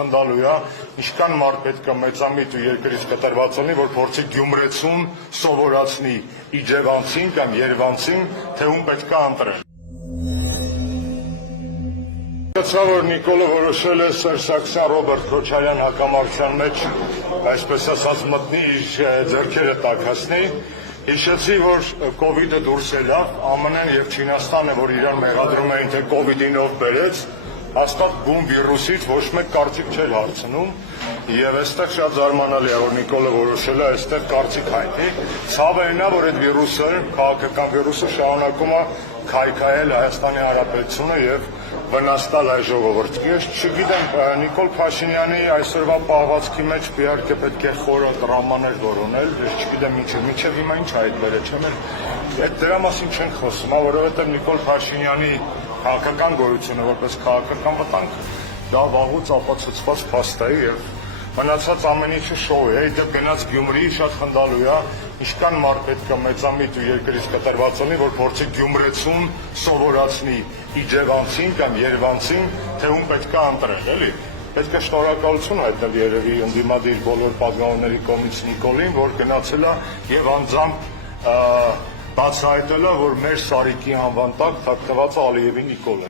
խնդալու է, ինչքան մարդ պետք է մեծամիտ ու երկրից կտրված լինի, որ փորձի գյումրեցուն սովորացնի իջևանցին կամ երևանցին, թե ում պետք է ընտրել։ Որ Նիկոլը որոշել է Սերժ Սարգսյան Ռոբերտ Քոչարյան հակամարտության մեջ, այսպես ասած, մտնի իր ձեռքերը տաքացնի։ Հիշեցի, որ կովիդը դուրս ելավ, ԱՄՆ-ն եւ Չինաստանը, որ իրար մեղադրում էին, թե կովիդին ով բերեց, հաստատ բուն վիրուսից ոչ մեկ կարծիք չէր հարցնում, եւ այստեղ շատ զարմանալի է, որ Նիկոլը որոշել է այստեղ կարծիք հայտնի։ Ցավը այն է, որ այդ վիրուսը, քաղաքական վիրուսը շարունակում է քայքայել Հայաստանի Հանրապետությունը եւ վնաս տալ այ ժողովրդին։ Ես չգիտեմ, Նիկոլ Փաշինյանի այսօրվա պահվածքի մեջ իհարկե պետք է խորը դրամաներ որոնել, ես չգիտեմ մինչև հիմա ինչ հայտվել է, չեմ էլ դրա մասին չենք խոսում, որովհետեւ Նիկոլ Փաշինյանի քաղաքական գոյությունը որպես քաղաքական վտանգ դա վաղուց ապացուցված փաստ է եւ մնացած ամեն ինչը շոու է, դե գնաց Գյումրի շատ խնդալու է, ինչքան մարդ պետք է մեծամիտ ու երկրից կտրված լինի, որ փորձի գյումրեցուն սովորացնի իջևանցին կամ երևանցին, թե ում պետք է ընտրել, էլի։ Պետք է շնորհակալություն հայտնել երևի ընդդիմադիր բոլոր պատգամավորների կողմից Նիկոլին, որ գնացել է եւ անձամբ բացահայտել է, որ մեր Սարիկի անվան տակ թաքնված Ալիևի Նիկոլ է։